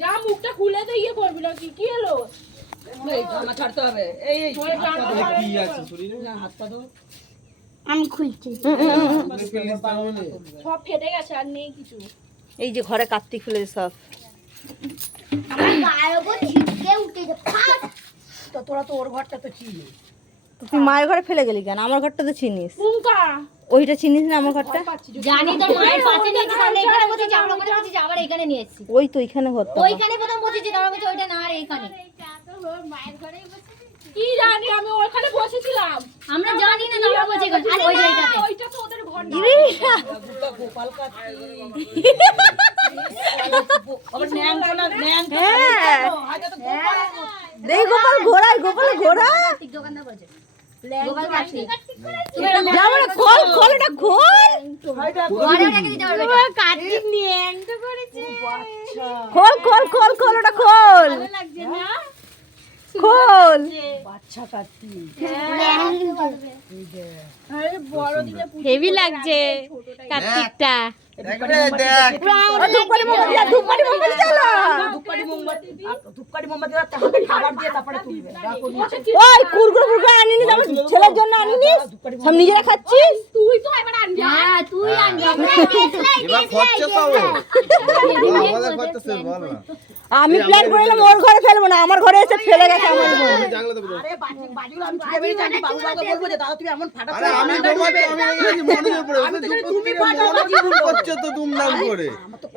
যা মুখটা খুলে তো ইয়ে করবি না কি হলো এই জামা ছাড়তে হবে এই কি আছে শরীরে না হাত পা দাও আমি খুলছি সব ফেটে গেছে আর নেই কিছু এই যে ঘরে কার্তিক ফুলের সব আমার গায়ের উপর ছিটকে উঠেছে ফাট। তো তোরা তো ওর ঘরটা তো চিনি তুই মায়ের ঘরে ফেলে গেলি কেন আমার ঘরটা তো চিনিস কুঙ্কা ওইটা চিনিস না আমার ঘরটা জানি তোর মায়ের পাশে নিয়েছি তাহলে এখানে বসেছি আমরা ওখানে বসেছি আবার এখানে নিয়ে এসেছি ওই তো এখানে ঘরটা ওইখানে প্রথম বসেছি তারপর বলছি ওইটা না আর এইখানে কি জানি আমি ওখানে বসেছিলাম আমরা জানি না তারপর বলছি আর ওই জায়গাতে ওইটা তো ওদের ঘর না গোপাল কার্তিক আবার ন্যাং কোনা ন্যাং হ্যাঁ আজ তো গোপাল দেখ গোপাল ঘোড়ায় গোপাল ঘোড়া ঠিক দোকানদার বলছে গোপাল কাটছি যাবো খোল খোল এটা খোল ঘরে রেখে দিতে পারবে এটা। কার্তিক নিয়ে এন্ড করেছে খোল খোল খোল খোল ওটা খোল লাগছে না খোল বাচ্চা কার্তিক আরে বড় দিলে হেভি লাগছে কার্তিকটা ধূপকাঠি মোমবাতি হাতে খাবার দিয়ে তারপরে তুলবে রাখো নিচে। ওই কুরকুরে ফুরকুরে আনিনি আমার ছেলের জন্য আনিনি সব নিজেরা খাচ্ছিস তুই তো এবার আনবি হ্যাঁ তুই আনবি এবার খরচা পাবো আমাদের করতেছে বল না আমি প্ল্যান করিলাম ওর ঘরে ফেলবো না আমার ঘরে এসে ফেলে গেছে আমার বোন আমি জানলা দেবো আরে বাজিগুলো আমি ছুটে বেরিয়ে যাচ্ছি বাবু বাবু বলবো যে দাদা তুমি এমন ফাটাচ্ছ আরে আমি ঘুমাচ্ছি আমি রেখেছি মনে পড়ে তুমি ফাটাচ্ছ করছো তো দুমদাম করে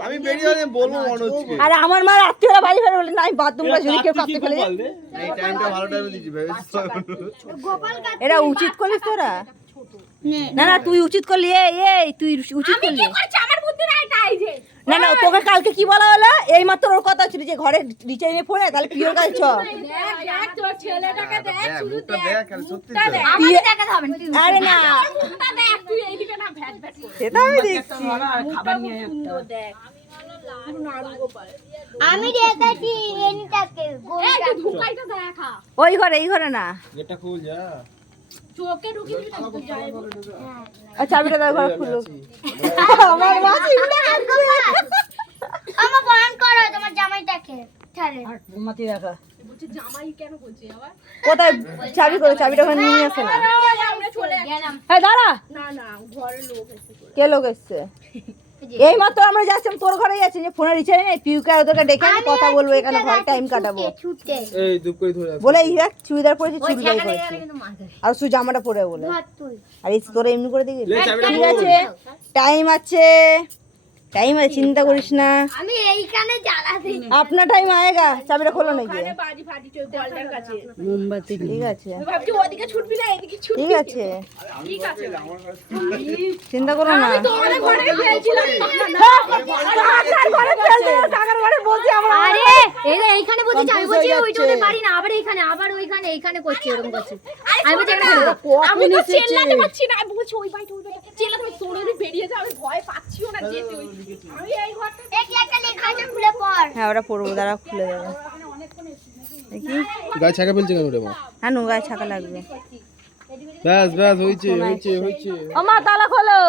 আমি বেরিয়ে আমি বলবো মনোজকে আর আমার মা রাত্রিবেলা বাড়ি ফেলে বলে না আমি বাথরুম করে যদি কেউ কাঁদতে ফেলে যায়। এই টাইমটা ভালো টাইমে দিয়েছি ভেবেছিস এটা উচিত করলিস তোরা না না তুই উচিত করলি এই তুই উচিত করলি করছে আমার বুদ্ধি নাই তাই যে না না তোকে কালকে কি বলা হলো এই মাত্র ওর কথা ছিল যে ঘরে রিচার্জ নিয়ে ফোনে তাহলে পিওর কাজ ছ দেখ তোর ছেলেটাকে দেখ শুধু মুখটা দেখ আর সত্যি তো আমাকে দেখাতে হবে না তুই আরে না মুখটা দেখ তুই এইদিকে না ভ্যাট ভ্যাট করে সেটা আমি দেখছি খাবার নিয়ে একটা সুন্দর দেখ নাড়ু গোপাল আমি দেখাচ্ছি এনটাকে এই তুই ধুকাইটা দেখা ওই ঘরে এই ঘরে না এটা খুল যা চোখে ঢুকিয়ে দিবি না তুই যাই বল আর চাবিটা দাও ঘরে খুলো আমার মা চিন্তা আমার বয়ান করো তোমার জামাইটাকে ছাড়ে আর মোমবাতি রাখা বলছে জামাই কেন বলছে আবার কোথায় চাবি করে চাবিটা ওখানে নিয়ে আসে না আমরা চলে গেলাম হ্যাঁ দাঁড়া না না ঘরের লোক এসে চলে কে লোক এসছে এই মাত্র আমরা যাচ্ছিলাম তোর ঘরে যাচ্ছি যে ফোনে রিচার্জ নেই পিউকে আর ওদেরকে ডেকে আনি কথা বলবো এখানে ঘরে টাইম কাটাবো ছুটে এই দুপ করে ধরে বলে এই দেখ চুড়িদার পরেছি ওই চুড়িদার ছাগলে পরেছি গেলে কিন্তু মার খাবে আর শুধু জামাটা পরে বলে ধর তুই আর এই তোরা এমনি করে দিবি লে চাবিটা ঠিক আছে টাইম আছে টাইম আছে চিন্তা করিস না আমি এইখানে জ্বালাতে আপনার টাইম আয়েগা চাবিটা খোলো নাকি ওখানে বাজি ফাটি চল গোয়ালটার কাছে মোমবাতি ঠিক আছে আমি ভাবছি ওদিকে ছুটবি না এদিকে ছুটবি ঠিক আছে ঠিক আছে চিন্তা করো না আমি তোমাদের ঘরে ফেলছিলাম আরে এইখানে বলছি আমি বলছি ওইটা ওদের বাড়ি না আবার এইখানে আবার ওইখানে এইখানে করছি এরকম করছি আমি বলছি এখানে করবো। আমি তো চেল্লাতে পারছি না আমি বলছি ওই বাড়িটা চেল্লা তুমি তোরে বেরিয়ে যাও আমি ভয় পাচ্ছিও না যেতে ওই আমি এই ঘরটা এই কি একটা লেখা আছে খুলে পড় হ্যাঁ ওরা পড়বো দাঁড়া খুলে দেবো দেখি গায়ে ছাকা ফেলছে কেন রে মা হ্যাঁ গায়ে ছাকা লাগবে ব্যাস ব্যাস হইছে হইছে হইছে ও মা তালা খোলো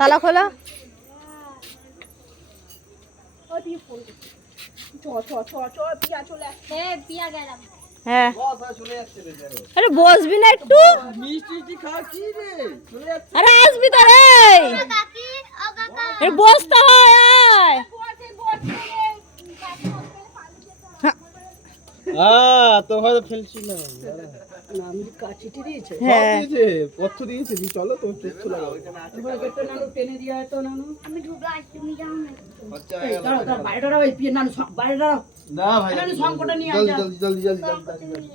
তালা খোলো ও দিয়ে ফোন চ পিয়া চলে আস পিয়া গেলাম হ্যাঁ চলে যাচ্ছে রে যারো আরে বসবি না একটু মিষ্টি খা কি রে চলে যাচ্ছে আরে আসবি তো রে কাকি ও কাকা আরে বসতে হয় আয় তো হয়তো ফেলছিলাম আমি কাচিটি দিয়েছে হ্যাঁ দিয়েছে পথ্য দিয়েছে দি চলো তো পথ্য লাগাও তোমরা গেটটা নানু টেনে দিয়ে আয় তো নানু আমি ঢুকে আসছি তুমি যাও না খরচা এই দাঁড়াও দাঁড়াও বাইরে দাঁড়াও এই পিয়ে নানু বাইরে দাঁড়াও না ভাই নানু সংকটটা নিয়ে আয় জলদি যা। জলদি জলদি জলদি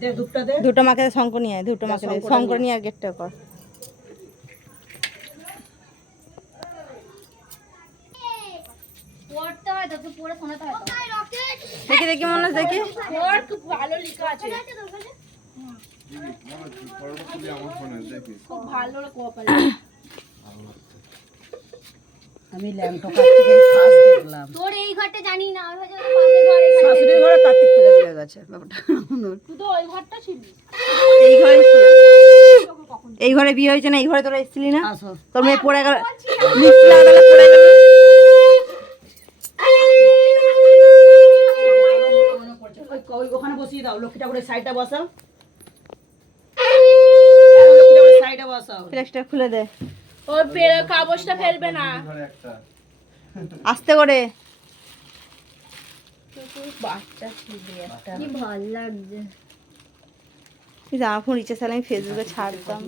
দে ধূপটা দে দুটো মাকে শঙ্কর নিয়ে আয় দুটো মাকে শঙ্কর নিয়ে আর গেটটা কর পড়তে হয় তো পড়ে শোনাতে হয় তো রকেট দেখি দেখি মনে হচ্ছে দেখি ওর খুব ভালো লেখা আছে ফটোটা তুলি আমার ফোনে দেখি খুব ভালো গোপাল আমি ল্যাম্পটা কার্তিকের ফার্স্ট দেখলাম তোর এই ঘরটা জানি না আমি ভাবছি পাশের ঘরে শাশুড়ির ঘরে কার্তিক ফেলে দিয়ে গেছে ব্যাপারটা তুই তো ওই ঘরটা ছিলি এই ঘরে এই ঘরে বিয়ে হয়েছে না এই ঘরে তোরা এসেছিলি না আসো তোর মেয়ে পড়ে গেল মিষ্টি লাগালে পড়ে গেল ওই ওখানে বসিয়ে দাও, লক্ষ্মী ঠাকুরের সাইডটা বসাও, লক্ষ্মী ঠাকুরের সাইডে বসাও। ফ্লেক্সটা খুলে দে ওর কাগজটা ফেলবে না। ঘরে একটা আস্তে করে। বাচ্চা ছিলি একটা। কি ভালো লাগছে। আমার ফোন রিচার্জ চাইলে আমি ফেসবুকে ছাড়তাম।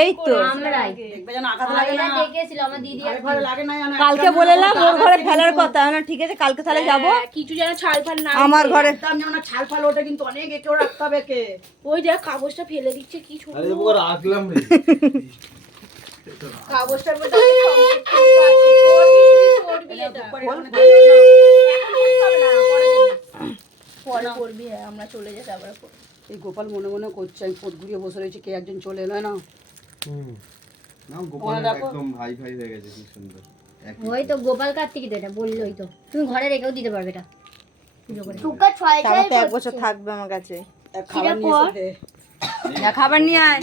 এই তো আমরাই দেখবে যেন আঘাত লাগে না, ভাইরা দেখেছিল আমার দিদি আর আরে ঘরে লাগে না যেন। কালকে বলেলাম ওর ঘরে ফেলার কথা, না ঠিক আছে কালকে তাহলে যাবো কিছু যেন ছাল ফাল না আমার ঘরে। একদম যেন না ছাল ফাল ওটা কিন্তু অনেক একটু রাখতে হবে কে। ওই দেখ কাগজটা ফেলে দিচ্ছে কি ছোট। আরে বাবা রাখলাম রে কাগজটার মধ্যে অনেক সম্পত্তি আছে। করবি এটা। পরে করবি, হ্যাঁ আমরা চলে যেতে আবার করবি। এই গোপাল মনে মনে করছে আমি পথ ঘুরিয়ে বসে রয়েছি, কে একজন চলে এলো না। না গোপাল একদম ভাই ভাই হয়ে গেছে, কি সুন্দর ওই তো গোপাল কার্তিকই তো এটা বললোই তো। তুমি ঘরে রেখেও দিতে পারবে এটা পুজো করে। তারা তো 1 বছর থাকবে আমার কাছে। এক খাবার নিয়ে এসে দে। যা খাবার নিয়ে আয়।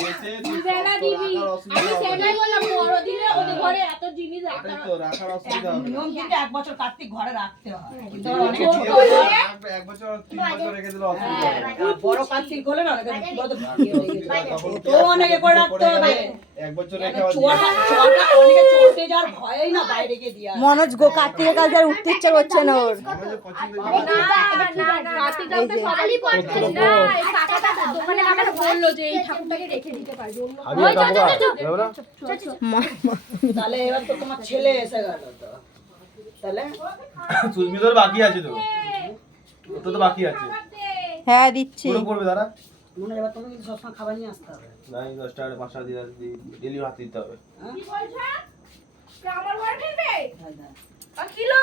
বেলা দিবি। আমি সেটাই বললাম বড় দিলে ওদের ঘরে এত জিনিস রাখা। তো রাখার অসুবিধা হবে না। নিয়ম কিন্তু 1 বছর কার্তিক ঘরে রাখতে হয়। কিন্তু আবার অনেকে ছোট ছোট করে 1 বছর 3 বছর রেখে দিলে অসুবিধা হবে না। বড় কার্তিক হলে না অনেকে বড় তো ভাগিয়ে লেগে যায়। তো অনেকে করে রাখতে হবে। 1 বছর রেখে চোরটা অনেকে চোরতে যাওয়ার ভয়েই না বাইরে গিয়ে দিয়ে আসে। মনোজ কার্তিকের কাছে আর উঠতে ইচ্ছা করছে না ওর। কার্তিকটা সবাই পড়ছে না। এই কাকাটা দোকানে কাকাটা বললো যে এই ঠাকুরটাকে রেখে দিতে পারবে। তাহলে এবার তো তোমার ছেলে এসে গেল তো। তাহলে সুস্মিতার বাকি আছে তো, তো তো বাকি আছে। হ্যাঁ দিচ্ছি। পুরো করবে দাঁড়া। মনে হয় এবার তুমি কিন্তু সবসময় খাবার নিয়ে আসতে হবে। না 10 টাকা 5 টাকা দিয়ে ডেলি হাতে দিতে হবে। কি বলছ? আমার ঘর ফেলবে? হ্যাঁ, হ্যাঁ। আর কিলো